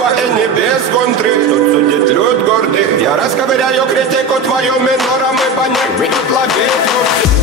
неба и небес контры. Тут судит люд гордый. Я расковыряю критику твою минором и по ней будут ловить.